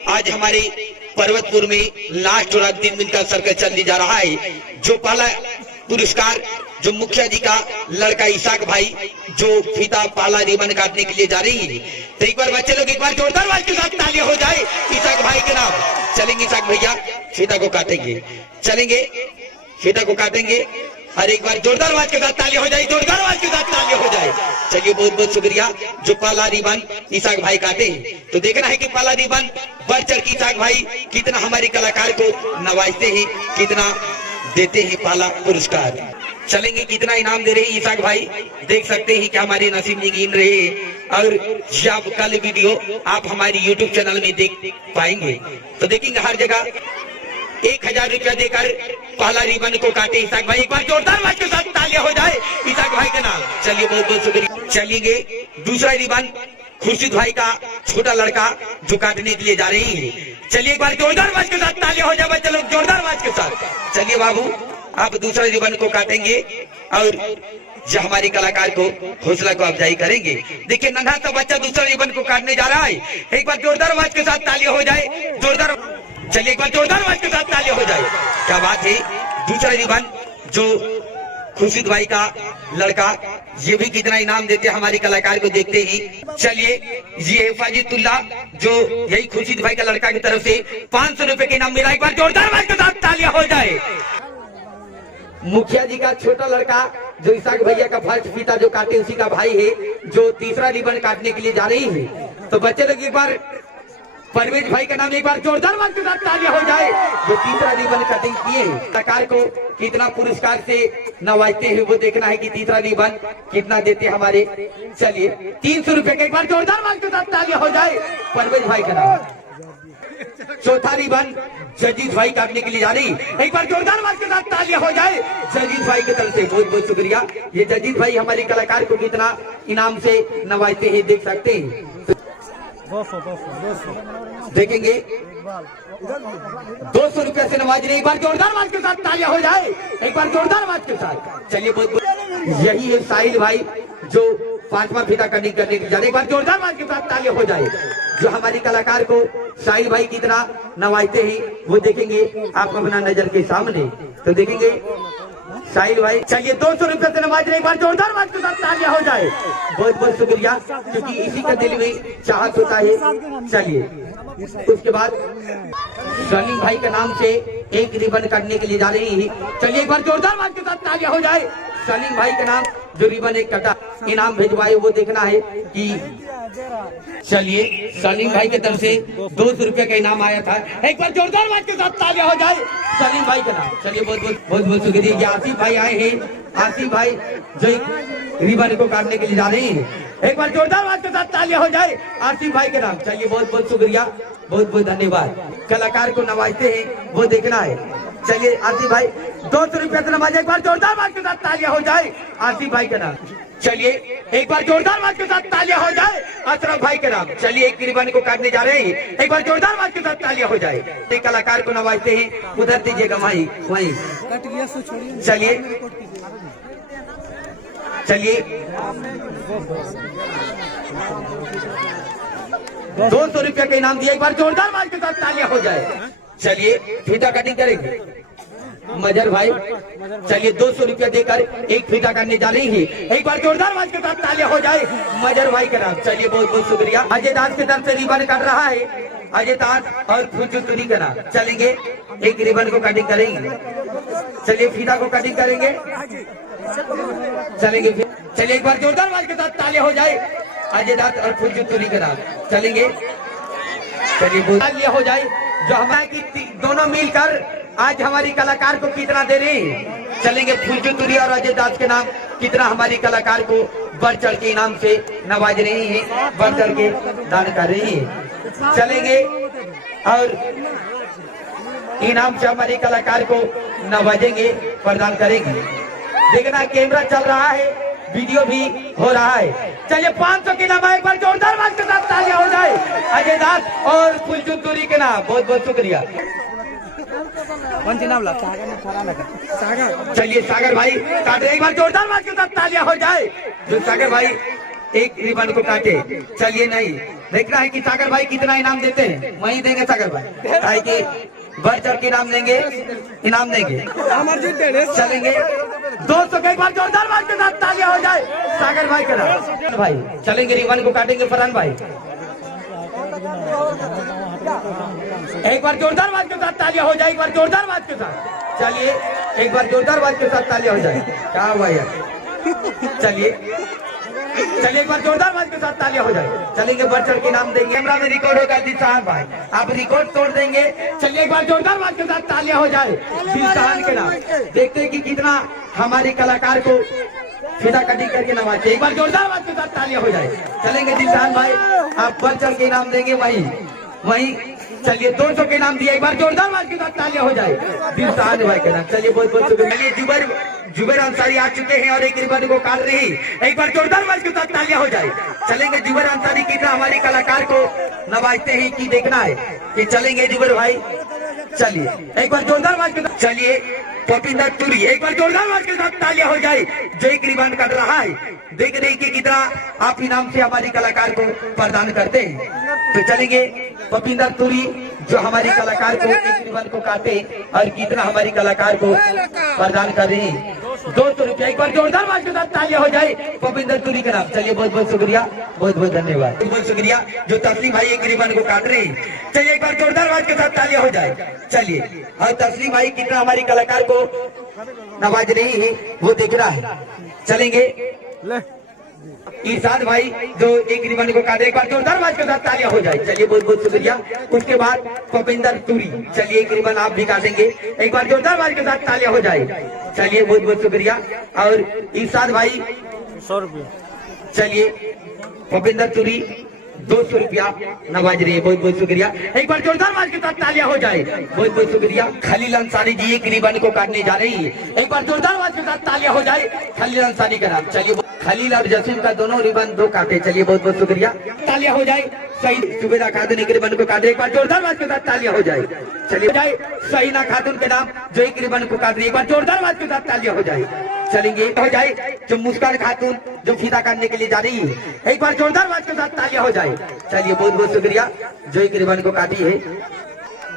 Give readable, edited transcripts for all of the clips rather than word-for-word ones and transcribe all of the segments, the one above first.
आज हमारे पर्वतपुर में लास्ट और अंतिम दिन का सर्कल चलने जा रहा है। जो पहला पुरस्कार जो मुखिया जी का लड़का इसाक भाई जो फीता पाला रिबन काटने के लिए जा रही है, तो एक बार बच्चे लोग एक बार जोरदार आवाज के साथ तालियां हो जाए इसाक भाई के नाम। चलेंगे इसाक भैया फीता को काटेंगे, चलेंगे फीता को काटेंगे और एक बार जोरदार आवाज के साथ तालियां हो जाए, जोरदार आवाज के साथ तालियां हो जाए। चलिए बहुत बहुत शुक्रिया। जो पाला रिबन इसाक भाई काटे तो देखना है कि पाला रिबन बढ़ चढ़ के इसाक भाई कितना हमारे कलाकार को नवाजते हैं, कितना देते हैं पाला पुरस्कार। चलेंगे कितना इनाम दे रहे हैं इसाक भाई, देख सकते हैं कि हमारे नसीब में गिन रहे हैं। और जब कल वीडियो आप हमारी यूट्यूब चैनल में देख पाएंगे तो देखेंगे हर जगह 1000 रुपया देकर पहला रिबन को काटे इसाक भाई। एक बार जोरदार आवाज के साथ तालियां हो जाए इसाक भाई का नाम। चलिए बहुत बहुत शुक्रिया। चलिए दूसरा रिबन खुर्शीद भाई का छोटा लड़का जो काटने के लिए जा रही है। चलिए एक बार जोरदार आवाज के साथ तालियां हो जाए बच्चे लोग, जोरदार आवाज के साथ। चलिए बाबू आप दूसरा रिबन को काटेंगे और जो हमारे कलाकार को हौसला को अफजाई करेंगे। देखिए नन्हा सा बच्चा दूसरा रिबन को काटने जा रहा है। एक बार जोरदार आवाज के साथ तालियां हो जाए, जोरदार। चलिए एक बार जोरदार आवाज के साथ तालियां हो जाए। क्या बात है। दूसरा रिबन जो खुर्शीद भाई का लड़का, ये भी कितना इनाम देते हमारे कलाकार को देखते ही। चलिए ये फाजिदुल्लाह जो यही खुर्शीद भाई का लड़का की तरफ से 500 रुपए के इनाम मिला। एक बार जोरदार आवाज के साथ तालियां हो जाए। मुखिया जी का छोटा लड़का जो इसाक भैया का फर्स्ट फीता जो काटे उसी का भाई है, जो तीसरा रिबन काटने के लिए जा रही है। तो बच्चे लोग एक बार परवेज भाई का नाम एक बार जोरदार आवाज के साथ तालियां हो जाए जो तीसरा रिबन कटिंग किए हैं। कलाकार को कितना पुरस्कार से नवाजते हैं वो देखना है कि तीसरा रिबन कितना देते हमारे। चलिए 300 रुपए के एक बार जोरदार आवाज के साथ तालियां हो जाए परवेज भाई का नाम। चौथा रिबन जजीज भाई काटने के लिए जा रही, एक बार जोरदार आवाज के साथ तालियां हो जाए जजीज भाई की तरफ से। बहुत बहुत शुक्रिया। ये जजीज भाई हमारे कलाकार को कितना इनाम से नवाजते हैं देख सकते हैं। 200 देखेंगे 200 रुपए से नवाज रहे। एक बार जोरदार आवाज के साथ तालियां हो जाए, एक बार जोरदार आवाज के साथ। चलिए बहुत बहुत। यही है साहिल भाई जो 5वां फीता कटिंग करने के लिए, एक बार जोरदार आवाज के साथ तालियां हो जाए। जो हमारे कलाकार को साहिल भाई कितना नवाजते हैं वो देखेंगे आप अपना नजर के सामने। तो देखेंगे साहिल भाई। चलिए 200 रुपए से नवाज रहे, एक बार जोरदार आवाज के साथ तालियां हो जाए। बहुत बहुत शुक्रिया, क्योंकि इसी का दिल में चाहत होता है। चलिए उसके बाद सलीम भाई के नाम से एक रिबन करने के लिए जा रही है। चलिए एक बार जोरदार आवाज के साथ तालियां हो जाए। सलीम भाई के नाम जो रिबन एक कटा इनाम भिजवाए वो देखना है कि। चलिए सलीम भाई की तरफ से 200 रुपए का इनाम आया था। एक बार जोरदार आवाज के साथ तालियां हो जाए सलीम भाई का नाम। चलिए बहुत बहुत शुक्रिया। ये आसिफ भाई आए हैं, आसिफ भाई जो एक रिबन को काटने के लिए जा रहे हैं। एक बार जोरदार आवाज के साथ तालियां हो जाए आसिफ भाई के नाम। चलिए बहुत बहुत शुक्रिया, बहुत बहुत धन्यवाद। कलाकार को नवाजते हैं वो देखना है। चलिए आसिफ भाई 200 रुपए से नवाजे, एक बार जोरदार आवाज के साथ तालियां हो जाए आसिफ भाई के नाम। चलिए एक बार जोरदार आवाज के साथ तालियां हो जाए अशरफ भाई के नाम। चलिए एक रिबन को काटने जा रहे हैं, एक बार जोरदार आवाज के साथ तालियां हो जाए। एक कलाकार को नवाजते हैं, उधर दीजिएगा वहीं। चलिए चलिए 200 रुपया का इनाम दिया, एक बार जोरदार आवाज के साथ तालियां हो जाए। चलिए फीता कटिंग करेंगे मजर भाई। चलिए 200 रुपया देकर एक फीता करने जा रही है, एक बार जोरदार आवाज के साथ तालियां हो जाए मजर भाई के नाम। चलिए बहुत बहुत शुक्रिया। अजय दास की तरफ से रिबन कर रहा है, अजय दास और फुलचुतुरी का नाम। चलेंगे एक रिबन को कटिंग करेंगे। चलिए फीता को कटिंग करेंगे, चलेंगे। चलिए एक बार जोरदार आवाज के साथ तालियां हो जाए अजय दास और फुलचुतुरी का नाम। चलेंगे चलिए तालियां हो जाए जो हमारे दोनों मिलकर आज हमारी कलाकार को कितना दे रहे हैं। चलेंगे फुलचुतुरी और अजय दास के नाम कितना हमारी कलाकार को बढ़ चढ़ के इनाम से नवाज रही है, बढ़ चढ़ के दान कर रही है। चलेंगे और इनाम से हमारे कलाकार को नवाजेंगे, प्रदान करेंगे। देखना कैमरा चल रहा है, वीडियो भी हो रहा है। चलिए 500 के नाम, एक बार जोरदार आवाज के साथ तालियां हो जाए अजय दास और फुलचुतुरी के नाम। बहुत बहुत शुक्रिया। चलिए सागर भाई काट रहे, एक बार जोरदार आवाज के साथ तालियां हो जाए जो सागर भाई एक रिबन को काटे। चलिए नहीं देखना है कि सागर भाई कितना इनाम देते हैं, वही देंगे सागर भाई, भाई की बढ़ चढ़ के इनाम देंगे, इनाम देंगे। चलेंगे 200 के एक बार जोरदार आवाज के साथ तालियां हो जाए सागर भाई का नाम। भाई चलेंगे रिबन को काटेंगे फरहान भाई, एक बार जोरदार आवाज के साथ तालियां हो जाए, एक बार जोरदार आवाज के साथ। चलिए एक बार जोरदार आवाज के साथ तालियां हो जाए। क्या हुआ यार, चलिए चलिए एक बार जोरदार आवाज के साथ तालियां हो जाए। चलेंगे बढ़ चढ़ के नाम देंगे, कैमरा में रिकॉर्ड होगा दिलशान भाई, आप रिकॉर्ड तोड़ देंगे। चलिए एक बार जोरदार आवाज के साथ तालियां हो जाए दिलशान के नाम। देखते हैं कि कितना हमारे कलाकार को फिदा कटिंग करके नवाजते। एक बार जोरदार आवाज के साथ तालियां हो जाए। चलेंगे दिलशान भाई, आप बढ़ चढ़ के इनाम देंगे वही। चलिए 200 के नाम दिया, एक बार जोरदार आवाज के साथ तालियां हो जाए दिलशान भाई के नाम। चलिए बहुत बहुत शुक्रिया। जुबैर अंसारी आ चुके हैं और एक रिबन को काट रही, एक बार जोरदार आवाज के साथ तालियां हो जाए। चलेंगे जुबैर अंसारी कितना हमारे कलाकार को नवाजते हैं कि देखना है कि चलेंगे जुबैर भाई। चलिए एक बार जोरदार आवाज के साथ। चलिए पपिंदर तुरी, एक बार जोरदार आवाज के साथ तालियां हो जाए जो एक रिबन काट रहा है। देख रहे कि कितना आप इनाम से हमारे कलाकार को प्रदान करते हैं। तो चलेंगे पपिंदर तुरी जो हमारे कलाकार को एक रिबन को काटे और कितना हमारी कलाकार को प्रदान कर रही है 200 रुपया। एक बार जोरदार आवाज के साथ तालियां हो जाए पपिंदर तुरी के नाम। चलिए बहुत बहुत शुक्रिया, बहुत बहुत धन्यवाद, बहुत बहुत शुक्रिया जो तस्लीम भाई एक रिबन को काट रहे हैं। चलिए एक बार जोरदार आवाज के साथ तालियां हो जाए। चलिए और तस्लीम भाई कितना हमारी कलाकार को नवाज रही है वो देख रहा है। चलेंगे इरशाद भाई जो एक रिबन को काटे, एक बार जोरदार आवाज के साथ तालियां हो जाए। चलिए बहुत बहुत शुक्रिया। उसके बाद पपिंदर तुरी, चलिए एक रिबन आप भी काटेंगे, एक बार जोरदार आवाज के साथ तालियां हो जाए। चलिए बहुत बहुत शुक्रिया। और इरशाद भाई 100 रुपया। चलिए पपिंदर तुरी 200 रुपया नवाज रही है, बहुत बहुत शुक्रिया। एक बार जोरदार आवाज के साथ तालियां हो जाए, बहुत बहुत शुक्रिया। खलील अंसारी जी एक रिबन को काटने जा रही है, एक बार जोरदार आवाज के साथ तालियां हो जाए खलील अंसारी का नाम। चलिए खलील और जसीम का दोनों रिबन 2 काटे। चलिए बहुत बहुत शुक्रिया, तालियां हो जाए। सही सुबेदा खातून एक रिबन को काटे, एक बार जोरदार आवाज के साथ तालियां हो जाए। चलिए हो जाए सहीना खातून के नाम जो एक रिबन को काट रही है, एक बार जोरदार आवाज के साथ तालियां हो जाए। चलेंगे हो जाए जो मुस्कान खातून जो फीता काटने के लिए जा रही है, एक बार जोरदार आवाज के साथ तालियां हो जाए। चलिए बहुत बहुत शुक्रिया जो एक रिबन को काटी है।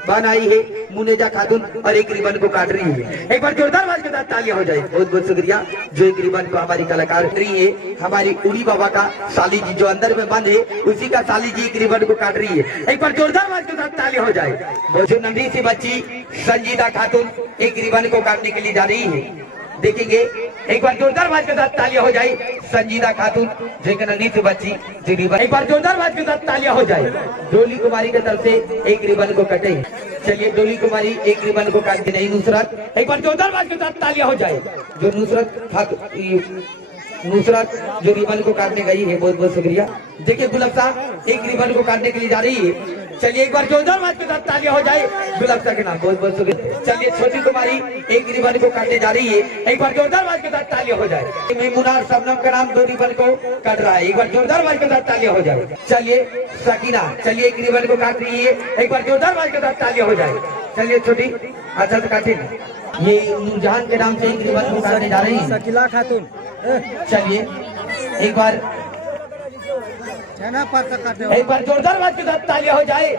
बन आई है मुनेजा खातून और एक रिबन को काट रही है, एक बार जोरदार आवाज के साथ तालियां हो जाए। बहुत बहुत शुक्रिया जो एक रिबन को हमारी कलाकार रही है। हमारी उड़ी बाबा का साली जी जो अंदर में बंद है उसी का साली जी एक रिबन को काट रही है, एक बार जोरदार आवाज के साथ तालियां हो जाए। जो नन्ही सी बच्ची संजीदा खातून एक रिबन को काटने के लिए जा रही है, देखेंगे एक बार जोरदार आवाज के साथ तालियां हो जाए। संजीदा खातून जो एक नन्ही सी बच्ची जो रिबन, एक बार जोरदार आवाज के साथ तालियां हो जाए। डोली कुमारी की तरफ से एक रिबन को कटे। चलिए डोली कुमारी एक रिबन को काट के नहीं, नुसरत एक बार जोरदार आवाज के साथ तालियां हो जाए जो नुसरत जो रिबन को काटने गई है, बहुत बहुत शुक्रिया। देखिए गुलफ्ता एक रिबन को काटने के लिए जा रही है। चलिए एक बार जोरदार आवाज के साथ तालियां हो जाए गुलफ्ता के नाम, बहुत बहुत शुक्रिया। चलिए छोटी कुमारी एक रिबन को काटने जा रही है, एक बार जोरदार आवाज के साथ तालियां हो जाए। मेमुना और शबनम का नाम 2 रिबन को काट रहा है, एक बार जोरदार आवाज के साथ तालियां हो जाए। चलिए सकीना चलिए एक रिबन को काट रही है, एक बार जोरदार आवाज के साथ तालियां हो जाए। चलिए छोटी अच्छा से काटे, ये नूरजहान के नाम से एक रिबन को काटने जा रही है शकीला खातून। चलिए एक बार जोरदार आवाज के साथ तालियां हो जाए।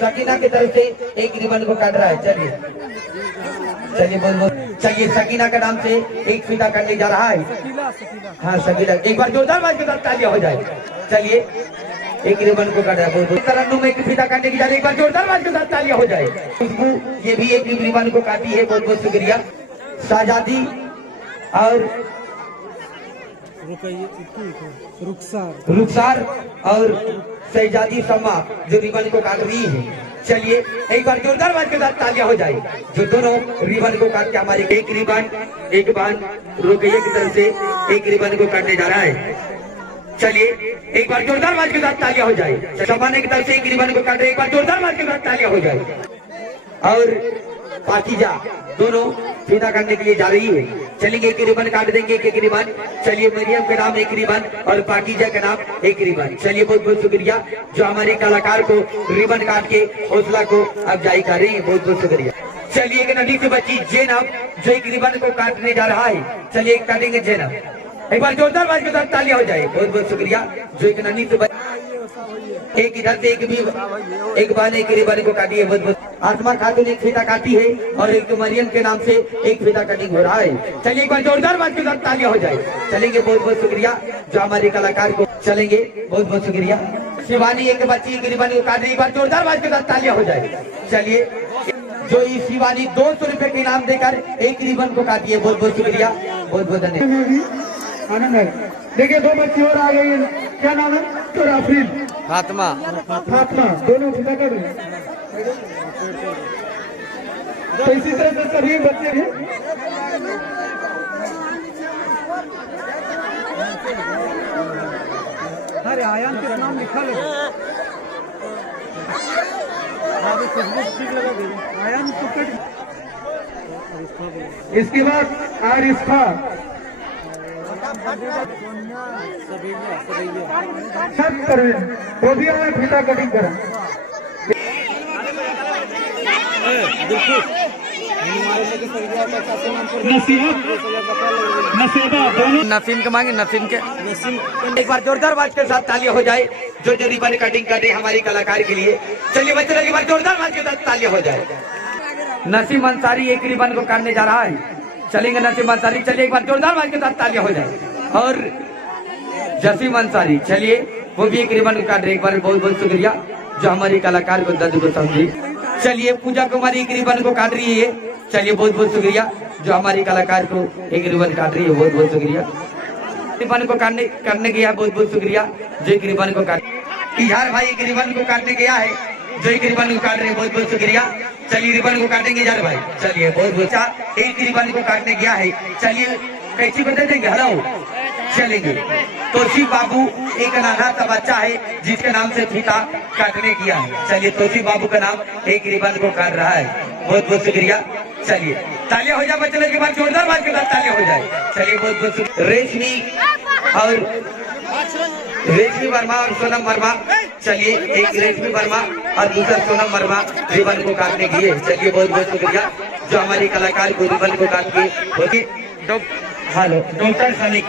सकीना की तरफ से एक रिबन को काट रहा है। चलिए चलिए बहुत चलिए सकीना के नाम से एक फीता काटने जा रहा है। हाँ सकीना, एक बार जोरदार आवाज के साथ तालियां हो जाए। चलिए एक रिबन को काटा, बहुत तरन्नुम में एक फीता काटने की जा रही है, एक बार जोरदार आवाज के साथ तालियां हो जाए। खुशबू ये भी एक रिबन को काटी है, बहुत बहुत शुक्रिया। शाहजादी और रुखसार और शहजादी समा जो रिबन को काट रही है। चलिए एक बार जोरदार आवाज के साथ तालियां हो जाए जो दोनों रिबन को काट के हमारे एक रिबन एक बान रुकैया की तरफ से एक रिबन को काटने जा रहा है। चलिए एक बार जोरदार आवाज के साथ तालियां हो जाए। समाने की तरफ से एक रिबन को काट रहे, एक बार जोरदार आवाज के साथ तालियां हो जाए। और पाकिजा दोनों फीता काटने के लिए जा रही है। चलेंगे एक रिबन काट देंगे, एक रिबन। चलिए मरियम के नाम एक रिबन और पाकिजा के नाम एक रिबन। चलिए बहुत बहुत शुक्रिया जो हमारे कलाकार को रिबन काट के हौसला को अफजाई कर रही है, बहुत बहुत शुक्रिया। चलिए एक नन्ही सी बच्ची जैनब जो एक रिबन को काटने जा रहा है। चलिए काटेंगे जैनब, एक बार जोरदार आवाज के साथ तालियां हो जाए। बहुत बहुत शुक्रिया। जो एक नन्ही से एक इधर से एक बाने गिरिबाने को काटी है। बहुत बहुत आसमा खातून एक फीता काटी है और एक मरियम के नाम से एक फीता कटिंग हो रहा है। चलिए एक बार जोरदार आवाज के साथ तालियां हो जाए। चलेंगे, बहुत बहुत शुक्रिया जो हमारे कलाकार को चलेंगे। बहुत बहुत शुक्रिया। शिवानी एक बच्ची गिरिबानी को काट रही, एक बार जोरदार आवाज के साथ तालियां हो जाए। चलिए जो इस शिवानी 200 रुपए के इनाम देकर एक रिबन को काटी है। बहुत बहुत शुक्रिया, बहुत बहुत धन्यवाद। आनंद है। देखिए 2 बच्ची और आ गई है। क्या नाम है? तो राफिल फातिमा दोनों फिदा कर रहे हैं। तो इसी तरह से सभी बच्चे हैं। अरे आयान के नाम लिखा लो। आयान इसके बाद आरिस्फा सब करें, वो भी हमें फीता कटिंग करें। नफीम के मांगे, नफीम के एक बार जोरदार आवाज के साथ तालियां हो जाए जो रिबन कटिंग कर रहे हैं हमारे कलाकार के लिए। चलिए बच्चे एक बार जोरदार आवाज के साथ तालियां हो जाए। नसीम अंसारी एक रिबन को काटने जा रहा है। चलेंगे नसीम अंसारी, चलिए एक बार जोरदार आवाज के साथ तालियां हो जाए। और जसीम अंसारी, चलिए वो भी एक रिबन को काट रहे। एक बार बहुत बहुत शुक्रिया जो हमारी कलाकार को दर्द को समझी। चलिए पूजा कुमारी एक रिबन को काट रही है। चलिए बहुत बहुत शुक्रिया जो हमारी कलाकार को एक रिबन काट रही है। बहुत बहुत शुक्रिया। रिबन को करने गया, बहुत बहुत शुक्रिया जो एक रिबन को काट। इजहार भाई एक रिबन को काटने गया है जो एक रिबन को काट रहे हैं। बहुत बहुत शुक्रिया। चलिए रिबन को काटेंगे इजहार भाई। चलिए बहुत बहुत एक रिबन को काटने गया है। चलिए कैसी बता देंगे? हेलो चलेंगे। तोशीफ बाबू एक अनाथा सा बच्चा है जिसके नाम से फीता काटने किया है। चलिए तोशीफ बाबू का नाम एक रिबन को काट रहा है। बहुत बहुत शुक्रिया। चलिए तालियां हो जाए बच्चे के बाद जोरदार आवाज के साथ तालियां हो जाए। चलिए बहुत बहुत शुक्रिया। रेशमी वर्मा और सोनम वर्मा, चलिए एक रेशमी वर्मा और दूसरा सोनम वर्मा रिबन को काटने की है। चलिए बहुत बहुत शुक्रिया जो हमारी कलाकार को रिबन को काट के हेलो डॉक्टर सलीम,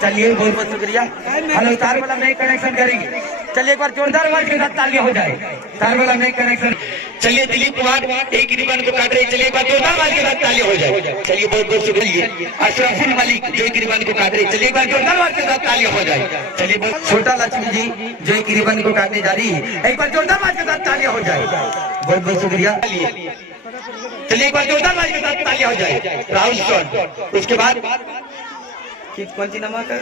चलिए बहुत बहुत शुक्रिया। हेलो तार वाला में कनेक्शन करेंगे। चलिए एक बार जोरदार आवाज के साथ तालियां हो जाए। तार वाला में कनेक्शन। चलिए दिलीप कुमार एक रिबन को काट रहे। चलिए एक बार जोरदार आवाज के साथ तालियां हो जाए। चलिए बहुत बहुत शुक्रिया। अशरफुल मलिक जो एक रिबन को काट रहे। चलिए एक बार जोरदार आवाज के साथ तालियां हो जाए। चलिए बहुत छोटा लक्ष्मी जी जो एक रिबन को काटने जा रही है। एक बार जोरदार आवाज के साथ तालियां हो जाए। बहुत बहुत शुक्रिया। चलिए एक बार जोरदार आवाज के साथ तालियां हो जाए। राहुल शॉट, उसके बाद कौन सी नमक है?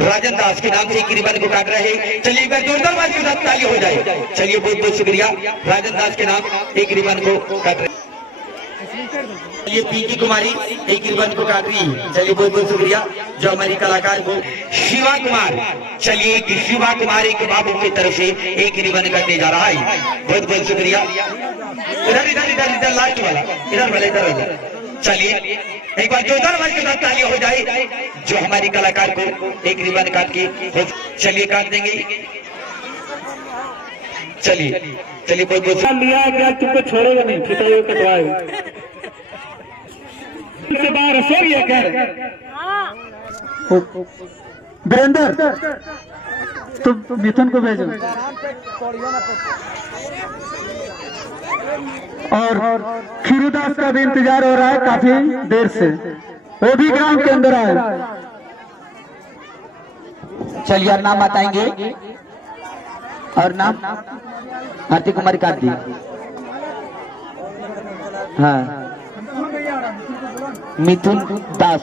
राजन दास के नाम से एक रिबन को काट रहे हैं। चलिए एक बार जोरदार आवाज के साथ ताली हो जाए। चलिए बहुत बहुत शुक्रिया। राजन दास के नाम एक रिबन को काट रहे हैं। चलिए पीकी कुमारी एक रिबन को काट रही है। चलिए बहुत बहुत शुक्रिया जो हमारी कलाकार को। शिवा कुमार, चलिए शिवा कुमार एक बाबू की तरफ से एक रिबन करने जा रहा है। बहुत बहुत शुक्रिया। इधर इधर इधर इधर लास्ट वाला, इधर वाला, इधर वाला। चलिए एक बार जोरदार आवाज के साथ तालियां हो जाए जो हमारी कलाकार को एक रिबन काट के चलिए काट देंगे। चलिए चलिए बहुत बहुत लिया क्या तुमको छोड़ेगा नहीं, फीता ये कटवाए बाहर सो गया क्या? वीरेंद्र तुम मिथुन को भेजो। और खीरूदास का भी इंतजार हो रहा है काफी देर से, वो भी ग्राउंड के अंदर आए। चलिए नाम बताएंगे और नाम आरती कुमारी कार्ती। हाँ मिथुन दास,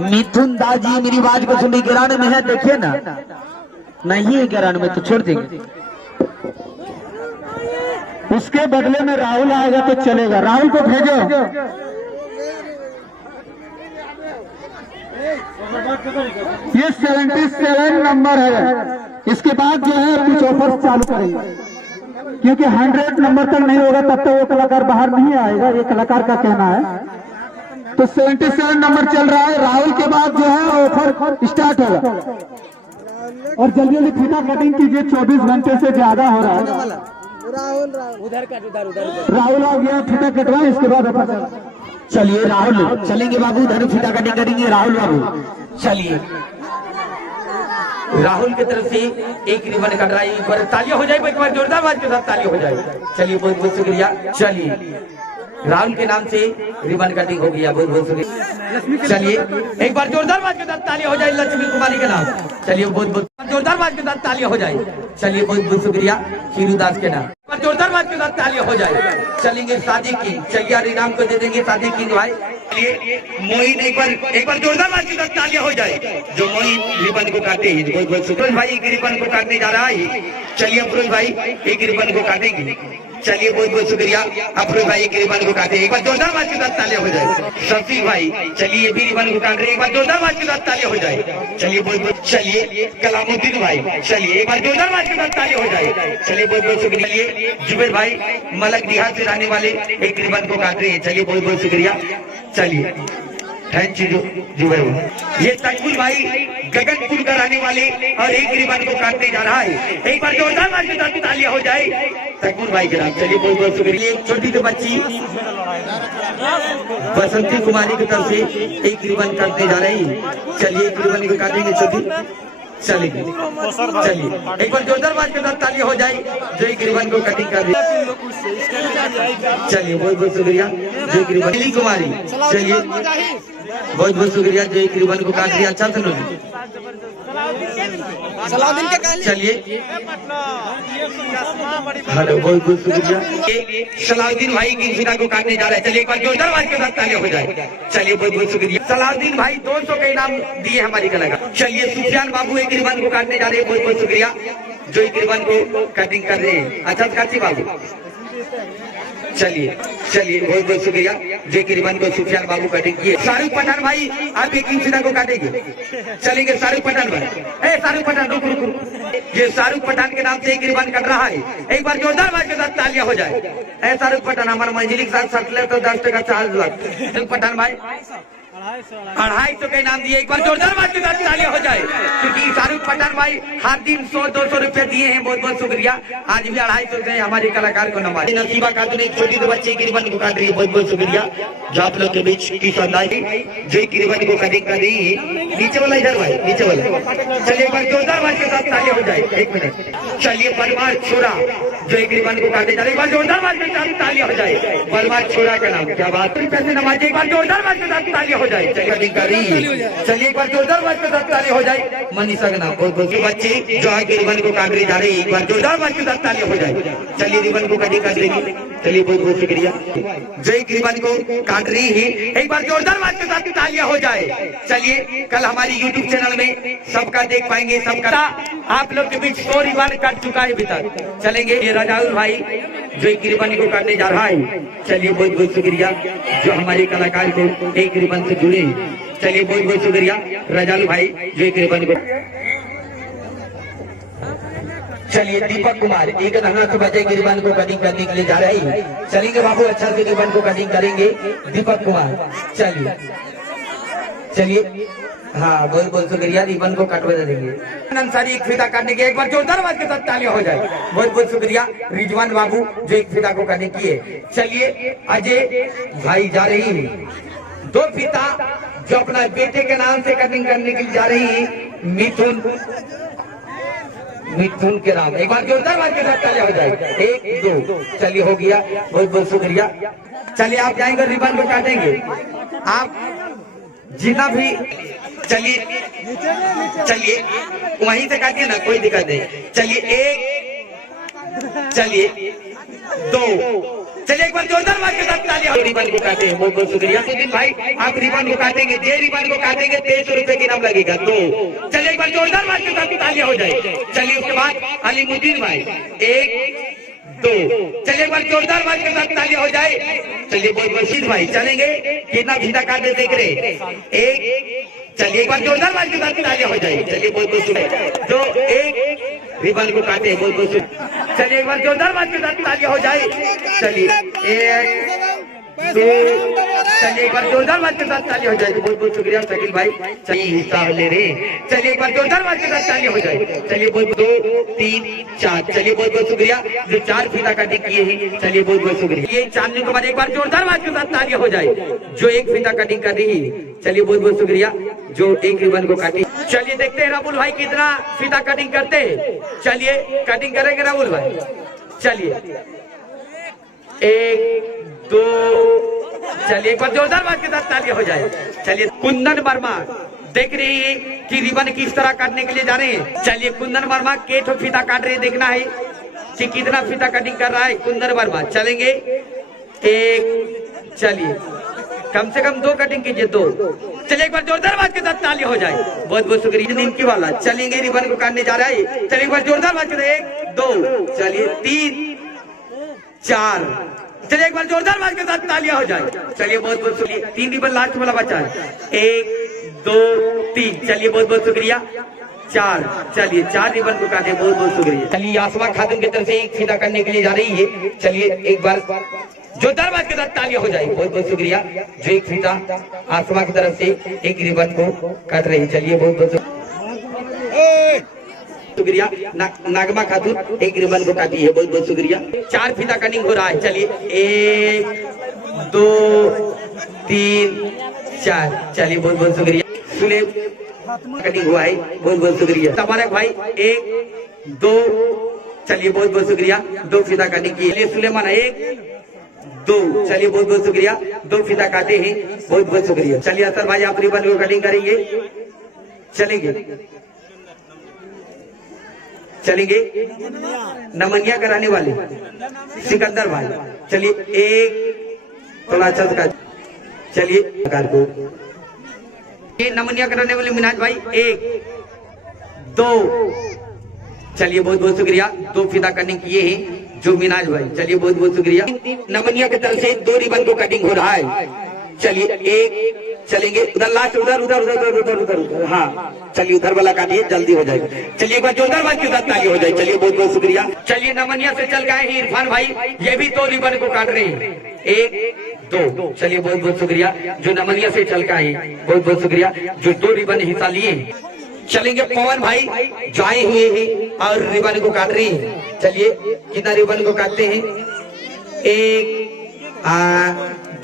मिथुन दास जी मेरी आवाज को सुनी ग्राउंड में है, देखिए ना। नहीं है ग्राउंड में तो छोड़ देंगे। उसके बदले में राहुल आएगा तो चलेगा, राहुल को भेजो। ये 77 नंबर है। इसके बाद जो है कुछ ऑफर्स चालू करेंगे, क्योंकि 100 नंबर तक नहीं होगा तब तक वो कलाकार बाहर नहीं आएगा, ये कलाकार का कहना है। तो 77 नंबर चल रहा है। राहुल के बाद जो है ऑफर स्टार्ट होगा। और जल्दी जल्दी फीता कटिंग कीजिए, 24 घंटे से ज्यादा हो रहा है। राहुल आ गया, फीता कटवाए, इसके बाद ऑफर चल रहा है। चलिए राहुल चलेंगे बाबू, धनु फीता कटिंग करेंगे राहुल बाबू। चलिए राहुल की तरफ से एक रिबन कट रहा है, एक बार तालियां हो जाए, एक बार जोरदार आवाज के साथ तालियां हो जाए। चलिए बहुत बहुत शुक्रिया। चलिए राहुल के नाम से रिबन कटिंग हो गया, बहुत बहुत शुक्रिया। चलिए एक बार जोरदार आवाज के साथ तालियां हो जाए लक्ष्मी कुमारी के नाम। चलिए बहुत बहुत जोरदार आवाज के साथ तालियां हो जाए। चलिए बहुत बहुत शुक्रिया हीरू दास के नाम, जोरदार आवाज के साथ तालियां हो जाए। चलेंगे शादी की, चलिए इनाम को दे देंगे शादी की भाई। चलिए मोइन एक बार जोरदार आवाज के साथ तालियां हो जाए, जो मोइन रिबन को काटे हैं। बहुत बहुत शुक्रिया भाई, एक रिबन को काटने जा रहा है। चलिए अफरोज भाई एक रिबन को काटेंगे। चलिए बहुत बहुत शुक्रिया अफरोज भाई, एक रिबन को काटे, एक बार जोरदार आवाज के साथ तालियां हो जाए। शफी भाई चलिए ये भी रिबन को काट रहे, एक बार जोरदार आवाज के साथ तालियां हो जाए। चलिए बहुत बहुत। चलिए कलामुद्दीन भाई चलिए एक बार जोरदार आवाज के साथ तालियां हो जाए। चलिए बहुत बहुत शुक्रिया। जुबेर भाई मलक बिहार से रहने वाले एक रिबन को काट रहे हैं। चलिए बहुत बहुत शुक्रिया। चलिए थैंक यू जुबेर भाई। ये तकबुल भाई गगनपुर का रहने वाले और एक रिबन को काटने जा रहा है, एक बार जोरदार आवाज के साथ तालियां हो जाए तकबुल भाई के नाम। चलिए बहुत बहुत शुक्रिया। एक छोटी सी बच्ची बसंती कुमारी की तरफ से एक रिबन काटने जा रही है। चलिए एक रिबन को काटेंगे छोटी। चलिए एक बार जोरदार आवाज के साथ तालियां हो जाए, जो एक रिबन को कटिंग कर रही है। चलिए बहुत बहुत शुक्रिया जो एक रिबन कुमारी। चलिए बहुत बहुत शुक्रिया जो एक रिबन को काट दिया। अच्छा सुनो चलिए हेलो बहुत बहुत शुक्रिया। सलाउद्दीन भाई की फिदा को काटने जा रहे हैं। चलिए एक बार जोरदार आवाज के साथ तालियां हो जाए। चलिए बहुत बहुत शुक्रिया। सलाउद्दीन भाई 200 का इनाम दिए हमारी कला का। चलिए सुफियान बाबू एक रिबन को काटने जा रहे हैं। बहुत बहुत शुक्रिया जो एक रिबन को कटिंग कर रहे हैं। अच्छा काची बाबू। चलिए बहुत बहुत शुक्रिया जो एक रिबन को सुफियान बाबू कटिंग किए। शाहरुख पठान भाई आप एक फिदा को काटेंगे। चलेंगे शाहरुख पठान भाई। शाहरुख पठान रुक रुक रुक। ये शाहरुख पठान के नाम से एक रिबन कट रहा है, एक बार जोरदार आवाज के साथ तालियां हो जाए। शाहरुख पठान हमारा मंजिली के साथ सटले तो 10 टका चार्ज लग। शाहरुख पठान भाई 250 का इनाम दिए, एक बार जोरदार आवाज के साथ तालियां हो जाए, क्योंकि शाहरुख पठान भाई हर दिन 100-200 रुपए दिए हैं। बहुत बहुत शुक्रिया। आज भी 250 रुपए हमारे कलाकार को नवाज। नसीबा खातून एक छोटी सी बच्चे की रिबन को काट रही है। बहुत बहुत शुक्रिया जो आप लोग के बीच की सौंदर्य जो एक रिबन को कटिंग कर रही है। नीचे वाला इधर भाई, नीचे वाला। चलिए एक बार जोरदार आवाज के साथ तालियां हो जाए। एक मिनट। चलिए बलवार छोरा जो एक रिबन को काटे जा रहे, एक बार जोरदार आवाज के साथ तालियां हो जाए। बलवार छोरा का नाम क्या बात। पैसे नवाजे, एक बार जोरदार आवाज के साथ तालियां हो जाए। चलिए एक बार जोरदार आवाज के साथ तालियां हो जाए। मनीषा का नाम। बहुत बहुत बच्चे जो आगे रिबन को काटने जा रहे हैं, एक बार जोरदार आवाज के साथ तालियां हो जाए। चलिए रिबन को कटिंग कर देंगे। चलिए बहुत बहुत शुक्रिया जो एक रिबन को काट रही है, एक बार जोरदार आवाज के साथ तालियां हो जाए। चलिए कल हमारी YouTube चैनल में सबका देख पाएंगे। सबका आप लोग के बीच 100 रिबन कट चुका है अभी तक। चलेंगे ये राजाउल भाई जो एक रिबन को काटने जा रहा है। चलिए बहुत बहुत शुक्रिया जो हमारे कलाकार को एक रिबन से जुड़े। चलिए बहुत बहुत शुक्रिया राजालू भाई जो एक रिबन को। चलिए दीपक कुमार एक धना से बचे की रिबन को कटिंग करने के लिए जा रही है। चलेंगे बाबू अच्छा से रिबन को कटिंग करेंगे दीपक कुमार। चलिए हाँ बहुत बहुत शुक्रिया। रिबन को कटवा देंगे। अंसारी एक फिदा काटने के, एक बार जोरदार आवाज के साथ तालियां हो जाए। बहुत बहुत शुक्रिया रिजवान बाबू जो एक फिदा को करने की है। चलिए अजय भाई जा रही है 2 फिदा जो अपना बेटे के नाम से कटिंग करने के लिए जा रही है। मिथुन के नाम, एक बार जोरदार आवाज के साथ तालियां हो जाए। 1 2 चलिए हो गया। बहुत बहुत शुक्रिया। चलिए आप जाएंगे रिबन को काटेंगे आप जितना भी। चलिए वहीं से काटिए ना, कोई दिक्कत नहीं। चलिए 1 चलिए 2 चलिए एक बार जोरदार आवाज के साथ तालियां। रिबन को काटे हैं। बहुत बहुत शुक्रिया सुदीन भाई आप रिबन को काटेंगे। जे रिबन को काटेंगे 2300 रुपए की नाम लगेगा। 2 चलिए एक बार जोरदार आवाज के साथ तालियां हो जाए। चलिए उसके बाद अलीमुद्दीन भाई 1 2 चलिए एक बार जोरदार आवाज के साथ तालियां हो जाए। चलिए बहुत बहुत भाई चलेंगे कितना फिदा काटे देख रहे 1 चलिए एक बार जोरदार आवाज के साथ तालियां हो जाए। चलिए बहुत बहुत शुक्रिया जो एक रिबन को काटे। बहुत बहुत शुक्रिया। चलिए एक बार जोरदार आवाज के साथ तालियां हो जाए। चलिए 1 2 चलिए एक बार जोरदार बात के साथ ताली हो जाए। बहुत बहुत शुक्रिया शकील भाई, चलिए हिस्सा ले रहे। चलिए एक बार जोरदार बात के साथ ताली हो जाए। चलिए बहुत 2 3 4, चलिए बहुत बहुत शुक्रिया जो 4 फीता कटिंग किए हैं। चलिए बहुत बहुत शुक्रिया। ये चांदनी के बाद एक बार जोरदार बात के साथ ताली हो जाए जो 1 फीता कटिंग कर रही है। चलिए बहुत बहुत शुक्रिया जो 1 रिबन को काटी। चलिए देखते हैं राहुल भाई कितना फीता कटिंग करते हैं। चलिए कटिंग करेंगे राहुल भाई। चलिए 1 2, चलिए एक बार जोरदार बात के साथ ताली हो जाए। चलिए कुंदन वर्मा देख रही है कि रिबन किस तरह काटने के लिए जा रहे हैं। चलिए कुंदन वर्मा केठो फीता काट रहे, देखना है कि कितना फीता कटिंग कर रहा है कुंदन वर्मा। चलेंगे 1, चलिए कम से कम 2 कटिंग कीजिए, 2। चलिए एक बार जोरदार बात के साथ ताली हो जाए। बहुत बहुत शुक्रिया इनकी वाला। चलेंगे रिबन को काटने जा रहा है। चलिए एक बार जोरदार बात के साथ 1 2, चलिए 3 4, चलिए एक बार जोरदार बात के साथ तालियां हो जाए। चलिए बहुत बहुत शुक्रिया। 3 रिबन लास्ट वाला बचा है। 1 2 3, चलिए बहुत बहुत शुक्रिया 4, चलिए 4 रिबन को काटे। बहुत बहुत शुक्रिया। चलिए आसमा खातून की तरफ से 1 फीता करने के लिए जा रही है। चलिए एक बार जोरदार बात के साथ तालियां हो जाए। बहुत बहुत शुक्रिया जो 1 फीता आसमा की तरफ से 1 रिबन को काट रही है। चलिए बहुत बहुत शुक्रिया। नागमा खातून 1 रिबन को काटी है। बहुत बहुत शुक्रिया। 4 फीता कटिंग हो रहा है। चलिए 1 2 3 4, चलिए बहुत बहुत शुक्रिया। सुलेम कटिंग हुआ है। बहुत बहुत शुक्रिया। तबारक भाई 1 2, चलिए बहुत बहुत शुक्रिया 2 फीता कटिंग की। चलिए सुलेमान 1 2, चलिए बहुत बहुत शुक्रिया 2 फीता काटे हैं। बहुत बहुत शुक्रिया। चलिए असर भाई आप रिबन को कटिंग करेंगे। चलेंगे नमनिया कराने वाले सिकंदर भाई। चलिए 1 थोड़ा अच्छा का। चलिए को ये नमनिया कराने वाले मिनाज भाई 1 2, चलिए बहुत बहुत शुक्रिया 2 फीता कटिंग किए हैं जो मिनाज भाई। चलिए बहुत बहुत शुक्रिया। नमनिया की तरफ से 2 रिबन को कटिंग हो रहा है। चलिए 1, चलेंगे उधर लास्ट उधर उधर उधर उधर उधर उधर, हाँ चलिए उधर वाला काटिए जल्दी हो जाएगा। चलिए एक बार जोरदार बात के साथ ताली हो जाए। चलिए बहुत बहुत शुक्रिया। चलिए नमनिया से चल गए हैं इरफान भाई, ये भी 2 रिबन को काट रहे हैं। 1 2, चलिए बहुत बहुत शुक्रिया जो नमनिया से चल गए हैं। बहुत बहुत शुक्रिया जो 2 रिबन हिस्सा लिए। चलेंगे पवन भाई जो आए हुए हैं और रिबन को काट रहे हैं। चलिए कितना रिबन को काटते हैं? 1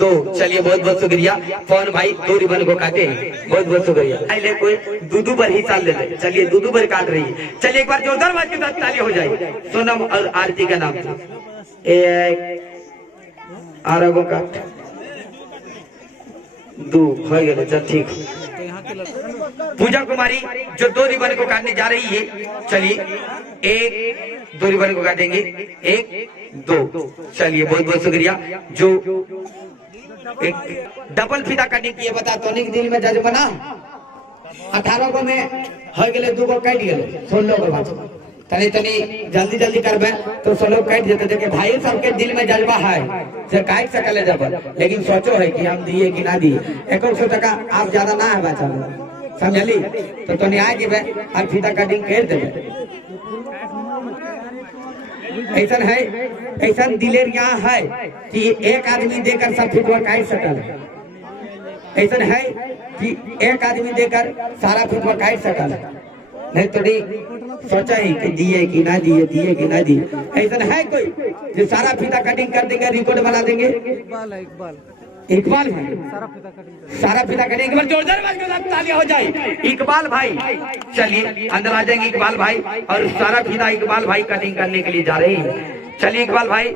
2, चलिए बहुत बहुत शुक्रिया पवन भाई 2 रिबन को काटे। बहुत बहुत शुक्रिया। पहले कोई 2 बार हिस्सा ले ले। चलिए 2 बार काट रही है। चलिए एक बार जोरदार बात के साथ ताली हो जाए। सोनम और आरती का नाम से 1 आरगो काट 2 हो गया। चल ठीक। पूजा कुमारी जो 2 रिबन को काटने जा रही है। चलिए 1 2 रिबन को काटेंगे। 1 2, चलिए बहुत बहुत शुक्रिया जो एक डबल फीता कटिंग किए। बता तो दिल में जज बना 18 को में हो गए 2 को काट गए 16 को बाद तनी तनी जल्दी जल्दी करबे तो 16 काट देते। देखिए भाई सबके दिल में जज्बा है से काट सकले जब, लेकिन सोचो है कि हम दिए कि ना दिए। 100 टका आप ज्यादा ना है बचा समझली तो तनी आ जेबे और फीता कटिंग कर देबे। ऐसा है, ऐसा दिलेर यहाँ है कि एक आदमी देकर सब फीता काट सकल। ऐसा है कि एक आदमी देकर सारा फीता काट सकल। नहीं तो नहीं सोचा ही कि दिए कि ना दिए, दिए कि ना दिए। ऐसा है कोई जो सारा फीता कटिंग कर देंगे, रिकॉर्ड बना देंगे? इकबाल है सारा फीता कटिंग। एक बार जोरदार बात के साथ तालियां हो जाए। इकबाल भाई चलिए अंदर आ जाएंगे इकबाल भाई और सारा फीता इकबाल भाई कटिंग करने के लिए जा रहे हैं। चलिए इकबाल भाई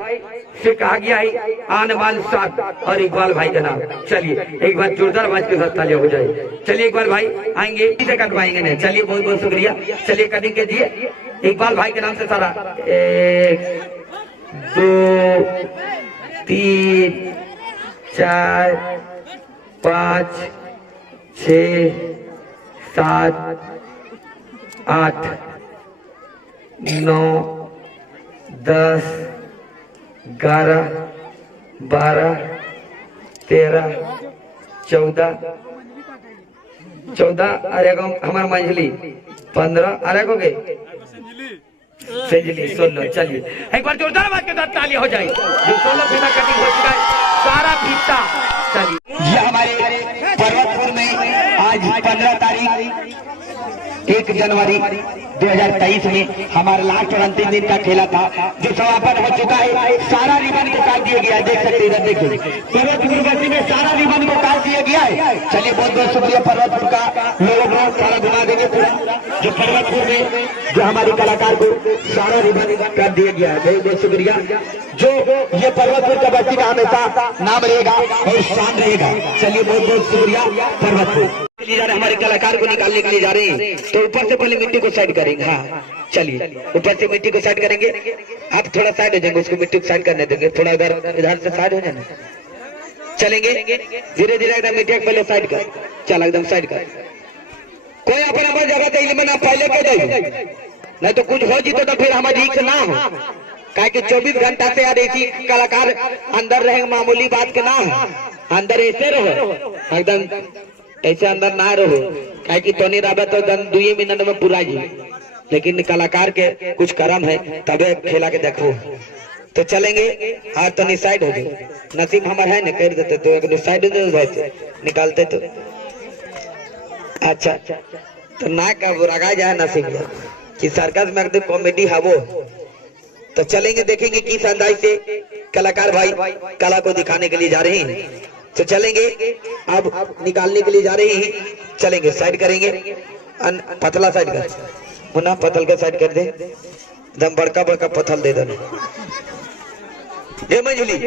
से कहा गया है आनवाल साथ और इकबाल भाई का नाम। चलिए एक बार जोरदार बात के साथ तालियां हो जाए। चलिए इकबाल भाई आएंगे इसे कटवाएंगे नहीं। चलिए बहुत बहुत शुक्रिया। चलिए कटिंग के दिए इकबाल भाई के नाम से सारा 1 2 3 4 5 6 7 8 9 10 11 12 13 14 अरे गो हमारा मंझली 15 अरे गो गए संजली 16। चलिए एक बार जोरदार बात के साथ ताली हो जाए। जो 16 फीता कटिंग हो चुका है सारा फीता। चलिए ये हमारे पर्वतपुर में आज 15 तारीख 1 जनवरी 2023 में हमारा लास्ट और अंतिम दिन का खेला था जो समापन हो चुका है। सारा रिबन को काट दिया गया है, देख सकते हैं, देखिए पर्वतपुर बस्ती में सारा रिबन को काट दिया गया है। चलिए बहुत बहुत शुक्रिया पर्वतपुर का, लोगों को सारा घुमा देंगे पूरा जो पर्वतपुर में जो हमारे कलाकार को सारा रिबन काट दिया गया है। बहुत बहुत शुक्रिया। जो ये पर्वतपुर का बस्ती का हमेशा नाम रहेगा और शान रहेगा। चलिए बहुत बहुत शुक्रिया पर्वतपुर। हमारे कलाकार को निकालने के लिए जा रहे हैं तो ऊपर से पहले मिट्टी को साइड करेंगे। हाँ चलिए ऊपर से मिट्टी को साइड करेंगे। आप थोड़ा साइड हो जाएंगे, उसको मिट्टी को साइड करने देंगे, थोड़ा इधर से साइड हो जाना। चलेंगे धीरे धीरे एकदम मिट्टी पहले साइड कर, चल एकदम साइड कर। कोई अपन अपन जगह चाहिए पहले के दे, नहीं तो कुछ हो जीतो तो फिर हमारी रिक्स ना हो। क्या कि 24 घंटा से यार ऐसी कलाकार अंदर रहेंगे, मामूली बात के ना है। अंदर ऐसे रहो एकदम, ऐसे अंदर ना रहो। क्या कि टोनी रावत तो 2 मिनट में पूरा जी, लेकिन कलाकार के कुछ कर्म है तबे खेला के देखो। तो चलेंगे आज तो साइड हो जाए। नसीम हमारे है ना कर देते तो एक साइड हो जाते निकालते तो अच्छा तो ना का रगा जाए नसीम कि सर्कस में एकदम कॉमेडी है वो। तो चलेंगे देखेंगे किस अंदाज से कलाकार भाई कला को दिखाने के लिए जा रहे हैं। तो चलेंगे अब निकालने के लिए जा रहे हैं। चलेंगे साइड करेंगे, पतला साइड कर मुन्ना, पतल का साइड कर दे, एकदम बड़का बड़का पथल दे देना। मंजुली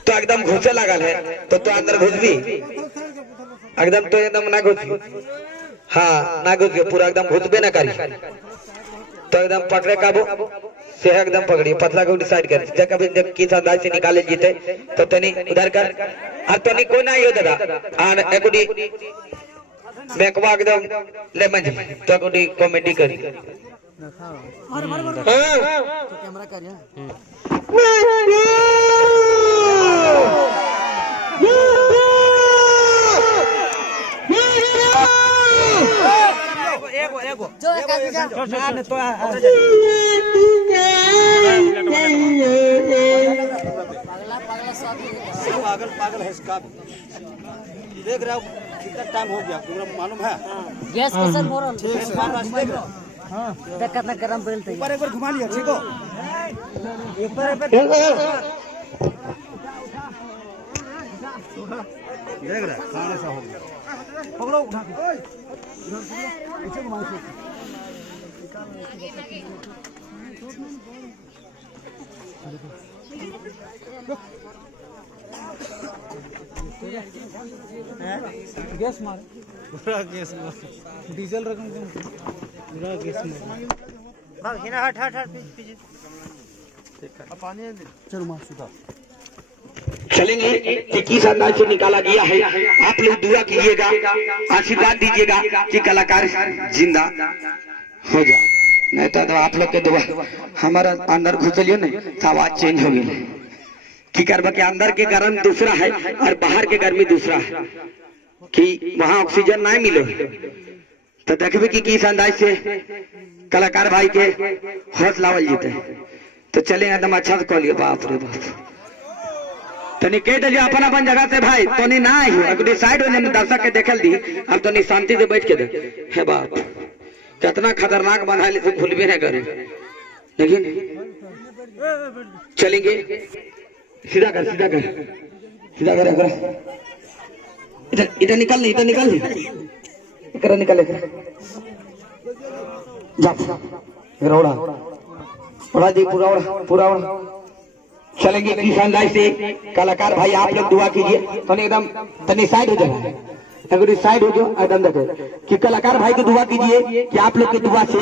तो एकदम घुसे लागल है तो अंदर घुस भी एकदम, तो एकदम ना घुस, हाँ ना घुस पूरा एकदम घुसबे ना करी तो एकदम पकड़े काबू से एकदम पकड़िए, पतला को डिसाइड कर जब किस अंदाज से निकाले जीते तो तनी उधर कर। और तनी कोई ना यो दादा आन एकुडी बेकवा एकदम ले मंज तो एकुडी कॉमेडी करी। और तो कैमरा कर पागल पागल है इसका। देख रहा हूँ कितना टाइम हो गया, तुम्हें मालूम है गैस कैसे हो रहा है। हाँ कितना गरम बेल्ट है, एक बार घुमा लिया ठीक हो। एक बार देख रहा खाने सा हो गया, पकड़ो उठा के ऐसे घुमा गैस मार पूरा गैस मार डीजल रकम पूरा गैस मार हट हट हट पीछे पानी चलो मार सुधा। चलेंगे कि किस अंदाज से निकाला गया है। आप लोग दुआ कीजिएगा, आशीर्वाद दीजिएगा कि कलाकार जिंदा हो जाए, नहीं तो आप लोग के दुआ हमारा अंदर घुसलियो नहीं तो आवाज चेंज हो गई। की करबा के अंदर के गर्म दूसरा है और बाहर के गर्मी दूसरा है कि वहां ऑक्सीजन ना मिले तो देखबे कि किस अंदाज से कलाकार भाई के हौसला लावल जीते। तो चले एकदम अच्छा से कह, बाप रे बाप तनी कह दे अपन अपन जगह से भाई तो ना आई हो साइड हो जाए, दर्शक के देखल दी अब तो शांति से बैठ के दे। हे बाप कितना खतरनाक बना ले, भूलबे नहीं करे। लेकिन चलेंगे सीधा कर सीधा कर सीधा कर, इधर इधर निकल नहीं, इधर निकल नहीं, निकल जा उड़ा दी पूरा पूरा। चलेंगे किस अंदाज से कलाकार भाई आप लोग दुआ कीजिए। तो एकदम तनी साइड हो जाए, अगर साइड हो जाओ एकदम देखे कि कलाकार भाई को दुआ कीजिए कि आप लोग की दुआ से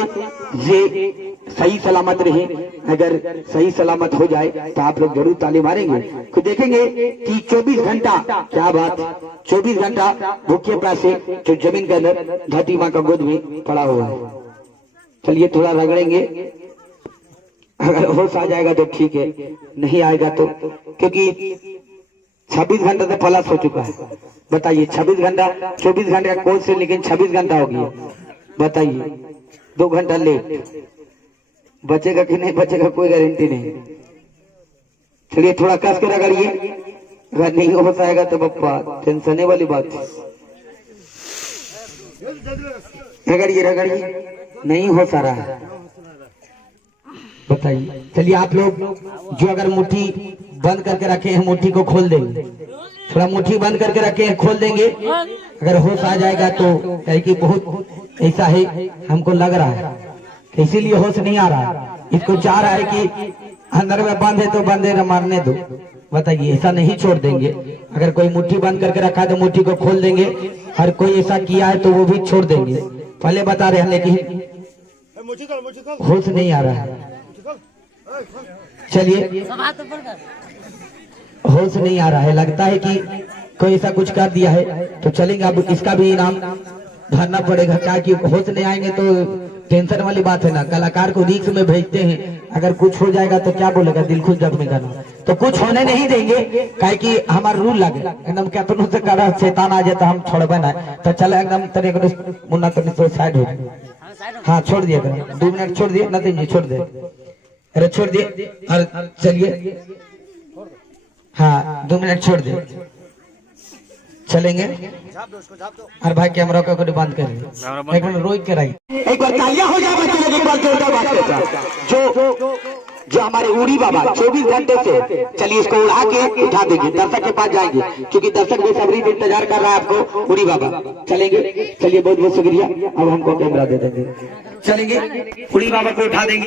ये सही सलामत रहे। अगर सही सलामत हो जाए तो आप लोग जरूर ताली मारेंगे। तो देखेंगे कि 24 घंटा, क्या बात 24 घंटा भूखे प्यासे जो जमीन के अंदर धरती माँ का गोद में पड़ा हुआ है। चलिए थोड़ा रगड़ेंगे, अगर होश आ जाएगा तो ठीक है, नहीं आएगा तो, क्योंकि 26 घंटा से प्लस हो चुका है। बताइए 26 घंटा 24 घंटे का कोर्स है लेकिन 26 घंटा हो गया। बताइए 2 घंटा लेट, बचेगा कि नहीं बचेगा कोई गारंटी नहीं। चलिए थोड़ा कस के रगड़िए, अगर नहीं हो पाएगा तो पप्पा टेंशन वाली बात है। रगड़िए नहीं हो सा रहा है, बताइए। चलिए आप लोग जो अगर मुट्ठी बंद करके रखे हैं मुट्ठी को खोल देंगे, थोड़ा मुट्ठी बंद करके रखे हैं खोल देंगे। अगर होश आ जाएगा तो कहे कि बहुत ऐसा है हमको लग रहा है, इसीलिए होश नहीं आ रहा। इसको चाह रहा है कि अंदर में बंद है तो बंदे न मारने दो। बताइए ऐसा नहीं छोड़ देंगे। अगर कोई मुट्ठी बंद करके रखा है तो मुट्ठी को खोल देंगे, और कोई ऐसा किया है तो वो भी छोड़ देंगे। पहले बता रहे हैं लेकिन होश नहीं आ रहा है। चलिए होश नहीं आ रहा है, लगता है कि कोई ऐसा कुछ कर दिया है तो चलेंगे। अब इसका भी इनाम भरना पड़ेगा, क्या कि होश नहीं आएंगे तो टेंशन वाली बात है ना। कलाकार को रिक्स में भेजते हैं, अगर कुछ हो जाएगा तो क्या बोलेगा, दिल खुद जख्मी करना। तो कुछ होने नहीं देंगे, काहे कि हमारा रूल लगे एकदम कैतनों से करा शैतान आ जाता हम छोड़बे ना। तो चले एकदम तरीके मुन्ना तनी तो साइड हो। हाँ छोड़ दिए 2 मिनट छोड़ दिए, नतीम जी छोड़ दे, अरे छोड़ दिए। और चलिए हाँ 2 मिनट छोड़ दिए, चलेंगे। और भाई कैमरा को बंद कर, एक मिनट रोक के रही, एक बार तालियां हो जाए बच्चे लोग, एक बार जोरदार बात करता। जो हमारे उड़ी बाबा 24 घंटे से, चलिए इसको उड़ा के उठा देंगे, दर्शक के पास जाएंगे, क्योंकि दर्शक बेसब्री से इंतजार कर रहा है आपको। उड़ी बाबा चलेंगे, चलिए बहुत बहुत शुक्रिया। अब हमको कैमरा दे देंगे, चलेंगे उड़ी बाबा को उठा देंगे।